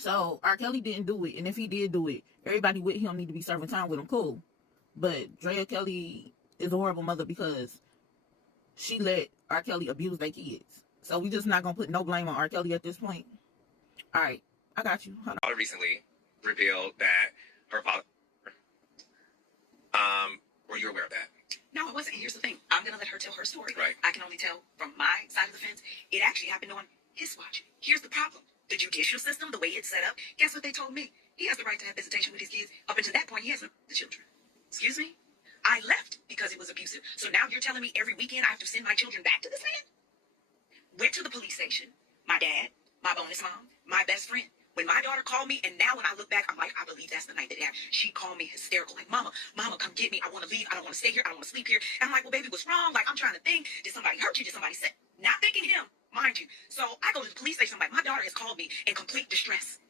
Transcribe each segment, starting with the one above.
So Rkelly didn't do it, and if he did do it, everybody with him need to be serving time with him. Cool, but Rkelly is a horrible mother because she let Rkelly abuse their kids. So we just not gonna put no blame on Rkelly at this point. All right, I got you. Hold on. Recently revealed that her father. Were you aware of that? No, I wasn't. Here's the thing. I'm going to let her tell her story. Right. I can only tell from my side of the fence. It actually happened on his watch. Here's the problem. The judicial system, the way it's set up, guess what they told me? He has the right to have visitation with his kids. Up until that point, he has the children. Excuse me? I left because it was abusive. So now you're telling me every weekend I have to send my children back to this man? Went to the police station. My dad, my bonus mom, my best friend. When my daughter called me, and now when I look back, I'm like, I believe that's the night that it happened. She called me hysterical, like, Mama, come get me. I want to leave. I don't want to stay here. I don't want to sleep here. And I'm like, well, baby, what's wrong? Like, I'm trying to think. Did somebody hurt you? Did somebody say? Not thinking him, mind you. So I go to the police station. I'm like, my daughter has called me in complete distress.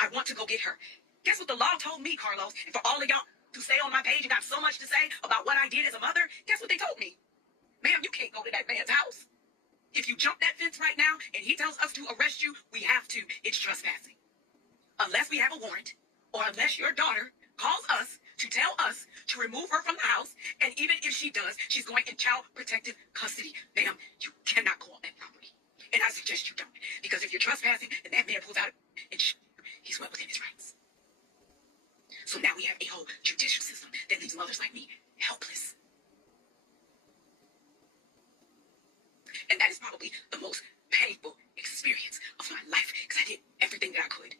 I want to go get her. Guess what the law told me, Carlos? And for all of y'all who stay on my page and got so much to say about what I did as a mother, guess what they told me? Ma'am, you can't go to that man's house. If you jump that fence right now and he tells us to arrest you, we have to. It's trespassing. Unless we have a warrant, or unless your daughter calls us to tell us to remove her from the house, and even if she does, she's going in child protective custody. Ma'am, you cannot go on that property. And I suggest you don't, because if you're trespassing and that man pulls out and he's well within his rights. So now we have a whole judicial system that leaves mothers like me helpless. And that is probably the most painful experience of my life, because I did everything that I could.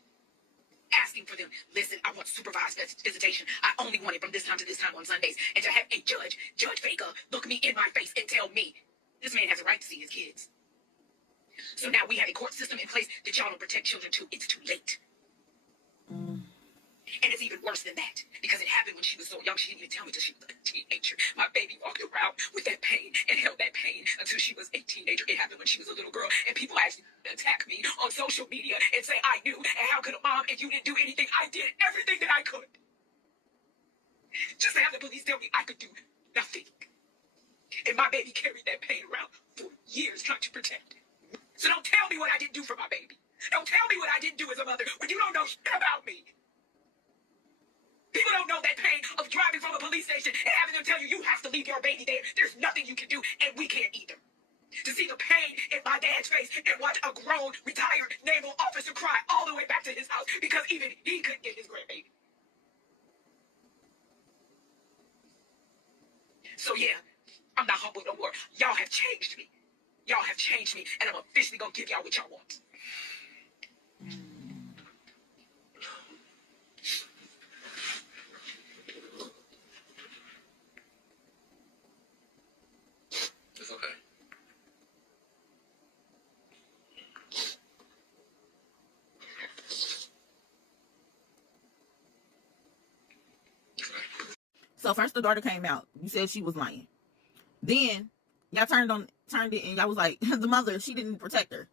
Asking for them, listen, I want supervised visitation. I only want it from this time to this time on Sundays. And to have a Judge Vega, look me in my face and tell me, this man has a right to see his kids. So now we have a court system in place that y'all don't protect children too. It's too late. And it's even worse than that, because it happened when she was so young. She didn't even tell me till she was a teenager. My baby walked around with that pain and held that pain until she was a teenager. It happened when she was a little girl. And people actually attack me on social media and say I knew, and how could a mom, and you didn't do anything? I did everything that I could. Just to have the police tell me I could do nothing. And my baby carried that pain around for years trying to protect it. So don't tell me what I didn't do for my baby. Don't tell me what I didn't do as a mother when you don't know shit about me. People don't know that pain of driving from a police station and having them tell you you have to leave your baby there. There's nothing you can do, and we can't either. To see the pain in my dad's face and watch a grown, retired naval officer cry all the way back to his house because even he couldn't get his grandbaby. So yeah, I'm not humble no more. Y'all have changed me. Y'all have changed me, and I'm officially gonna give y'all what y'all want. It's okay. So first the daughter came out. You said she was lying. Then y'all turned it, and y'all was like, the mother, she didn't protect her.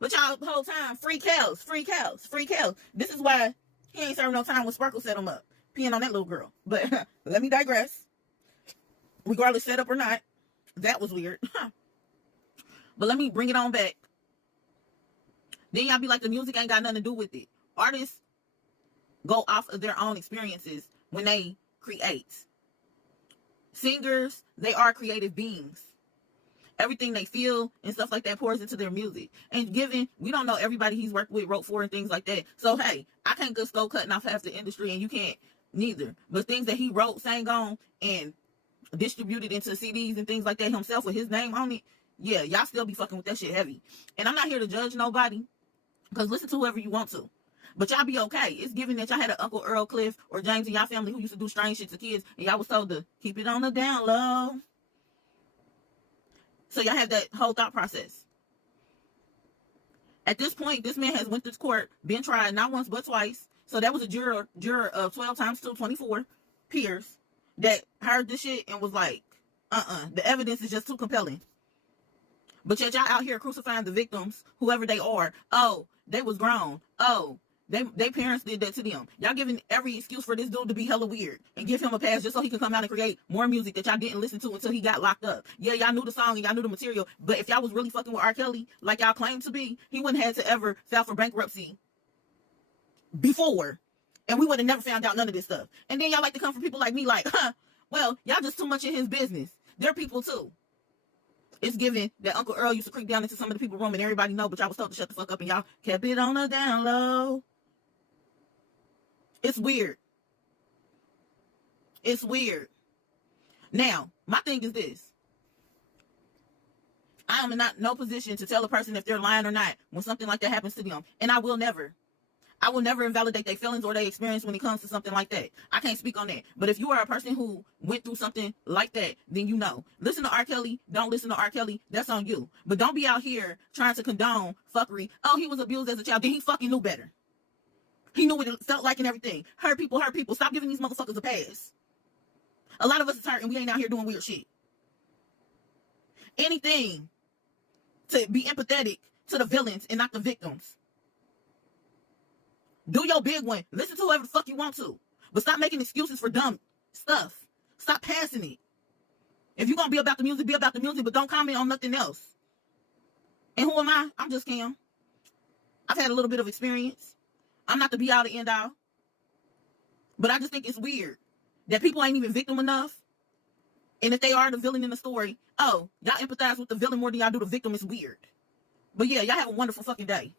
But y'all the whole time, free Kels. This is why he ain't serving no time when Sparkle set him up, peeing on that little girl. But let me digress. Regardless, set up or not, that was weird. But let me bring it on back. Then y'all be like, the music ain't got nothing to do with it. Artists go off of their own experiences when they create. Singers, they are creative beings. Everything they feel and stuff like that pours into their music. And given, we don't know everybody he's worked with, wrote for, and things like that. So, hey, I can't just go cutting off half the industry, and you can't neither. But things that he wrote, sang on, and distributed into CDs and things like that himself with his name on it, yeah, y'all still be fucking with that shit heavy. And I'm not here to judge nobody, because listen to whoever you want to. But y'all be okay. It's given that y'all had an Uncle Earl Cliff or James in y'all family who used to do strange shit to kids, and y'all was told to keep it on the down low. So y'all have that whole thought process. At this point, this man has went to court, been tried not once but twice. So that was a juror of 12 times 2, 24 peers that heard this shit and was like, the evidence is just too compelling. But yet y'all out here crucifying the victims, whoever they are. Oh, they was grown. Oh, they parents did that to them. Y'all giving every excuse for this dude to be hella weird and give him a pass just so he can come out and create more music that y'all didn't listen to until he got locked up. Yeah, y'all knew the song and y'all knew the material, but if y'all was really fucking with Rkelly like y'all claim to be, he wouldn't have to ever file for bankruptcy before, and we would have never found out none of this stuff. And then y'all like to come for people like me, like, well, y'all just too much in his business. They're people too. It's given that Uncle Earl used to creep down into some of the people's room and everybody know, but y'all was told to shut the fuck up and y'all kept it on the down low. It's weird. It's weird. Now, my thing is this. I am in no position to tell a person if they're lying or not when something like that happens to them. And I will never invalidate their feelings or their experience when it comes to something like that. I can't speak on that. But if you are a person who went through something like that, then you know. Listen to Rkelly. Don't listen to Rkelly. That's on you. But don't be out here trying to condone fuckery. Oh, he was abused as a child. Then he fucking knew better. He knew what it felt like and everything. Hurt people, hurt people. Stop giving these motherfuckers a pass. A lot of us is hurt and we ain't out here doing weird shit. Anything to be empathetic to the villains and not the victims. Do your big one. Listen to whoever the fuck you want to. But stop making excuses for dumb stuff. Stop passing it. If you're going to be about the music, but don't comment on nothing else. And who am I? I'm just Cam. I've had a little bit of experience. I'm not the be all the end all. But I just think it's weird that people ain't even victim enough. And if they are the villain in the story, oh, y'all empathize with the villain more than y'all do the victim. It's weird. But yeah, y'all have a wonderful fucking day.